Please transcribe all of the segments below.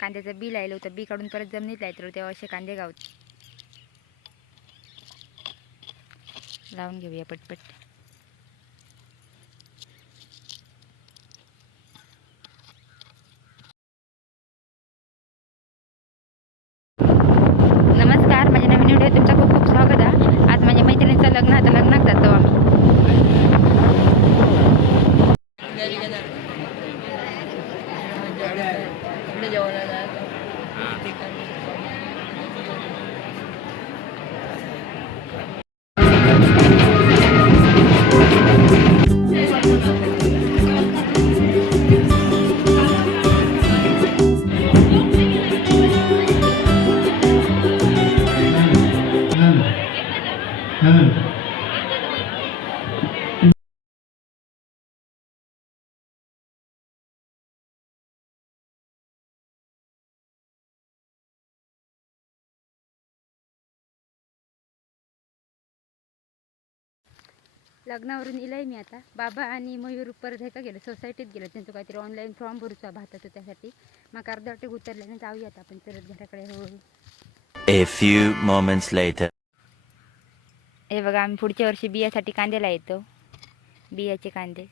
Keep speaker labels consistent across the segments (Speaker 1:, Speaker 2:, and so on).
Speaker 1: कांद्याचं बी लायलं होतं. बी काढून परत जमिनीत लायचं तेव्हा असे कांदे गावत. लावून घेऊया पटपट. लग्नावरून इलाय मी आता. बाबा आणि मयूर परत ह्याका गेलं सोसायटीत गेलं. त्यांचं काहीतरी ऑनलाईन फॉर्म भरूचा भाताचं त्यासाठी. मग अर्धा वाटे उतरल्याने जाऊयात आपण परत घराकडे हळूहळू.
Speaker 2: A few moments later.
Speaker 1: हे बघा आम्ही पुढच्या वर्षी बियासाठी कांद्याला येतो. बियाचे कांदे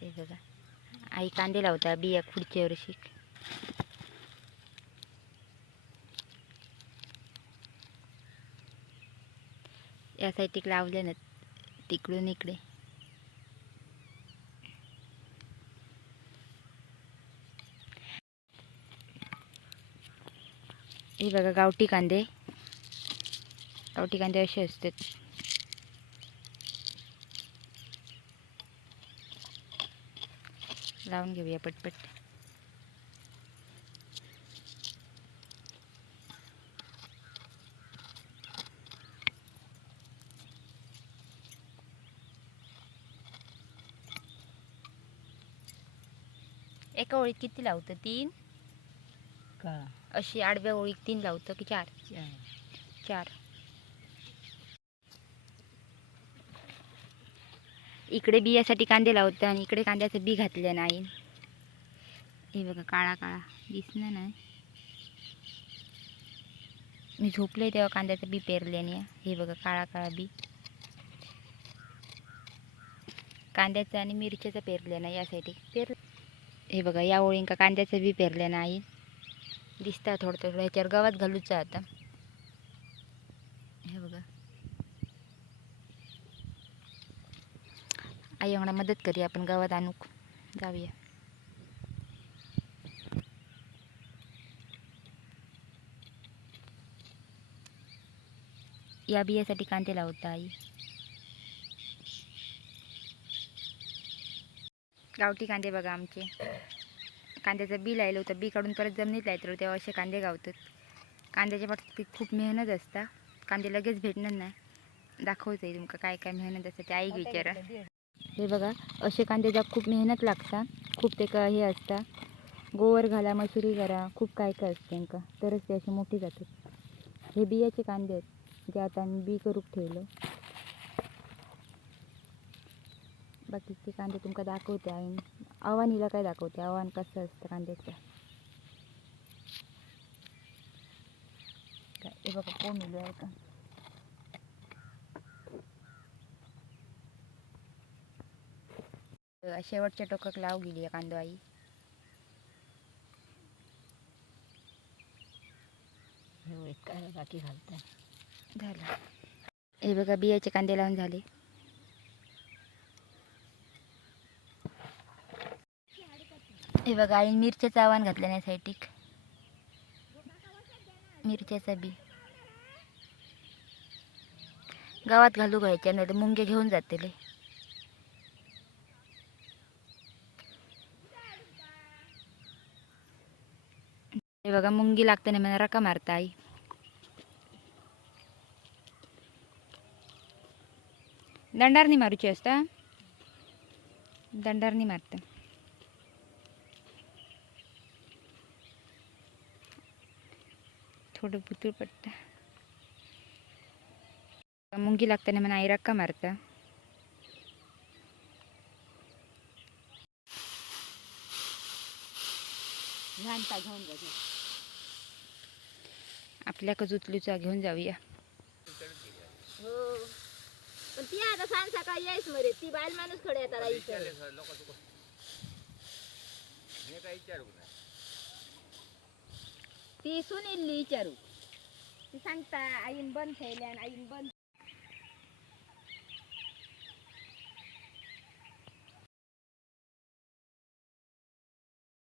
Speaker 1: हे बघा आई कांदे लावता बिया पुढच्या वर्षी या साईटिक लावले ना तिकडून इकडे. हे बघा गावठी कांदे. गावठी कांदे असे असतात. लावून घेऊया पटपट। एका ओळीत किती लावतं? तीन? अशी आडव्या ओळीत तीन लावतं की चार. चार. इकडे बियासाठी कांदे लावतं आणि इकडे कांद्याचं बी घातलं नाही. हे बघा काळा काळा. दिसणार नाही. मी झोपले तेव्हा कांद्याचं बी पेरल्याने हे बघा काळा काळा बी. कांद्याचं आणि मिरच्याचं पेरलं नाही यासाठी. पेर हे बघा या ओळींका कांद्याचं बी पेरलं नाही. दिसता थोडं थोडं. ह्याच्यावर गवत घालूचं आता हे बघा आई एवढा मदत करूया आपण गवत आणू. जाऊया. या बियासाठी कांदे लावता आई. गावठी कांदे बघा आमचे. कांद्याचं बी लायलं होतं. बी काढून परत जमिनीत लायचं तेव्हा असे कांदे गावतात. कांद्याच्या बाबतीत खूप मेहनत असता. कांदे लगेच भेटणार नाही. दाखवते तुमका काय काय मेहनत असते ते आई विचारा. हे बघा असे कांदे जा खूप मेहनत लागता खूप ते हे असता गोवर घाला मसुरी करा खूप काय काय असतं त्यांका तरच ते असे मोठे जातात. हे बियाचे कांदे आहेत जे आता आम्ही बी करूक ठेवलं. बाकीचे कांदे तुमका दाखवते आहे आव्हान हिला काय दाखवते? आव्हान कसं असतं कांद्याचं? काय हे बघा कोण उभं आहे का? शेवटच्या टोकाक लाव गेली आहे कांदो आई.
Speaker 3: काय बाकी
Speaker 1: झालं. हे बघा बियाचे कांदे लावून झाले. हे बघा आई मिरच्याचं आव्हान घातलं नाही साईटिक मिरच्याचा बी. गावात घालू घ्यायच्या नाही तर मुंगे घेऊन जातले. हे बघा मुंगी लागते नाही मला रका मारता आई दंडारनी मारूची असता दंडारनी मारते थोडं भुतूळ पडतं मुंगी लागते नाही म्हणा आई रक्का मारता
Speaker 3: घालता घेऊन जाते
Speaker 1: आपल्या कजुतलीचा घेऊन जाऊया.
Speaker 3: हो. पण ती आता सांग सकाळी यायच मरे ती बायल माणूस खडे आता राहायचं ती सुनील विचारू. ती सांगता आईन बंद थैल्यान आईन बंद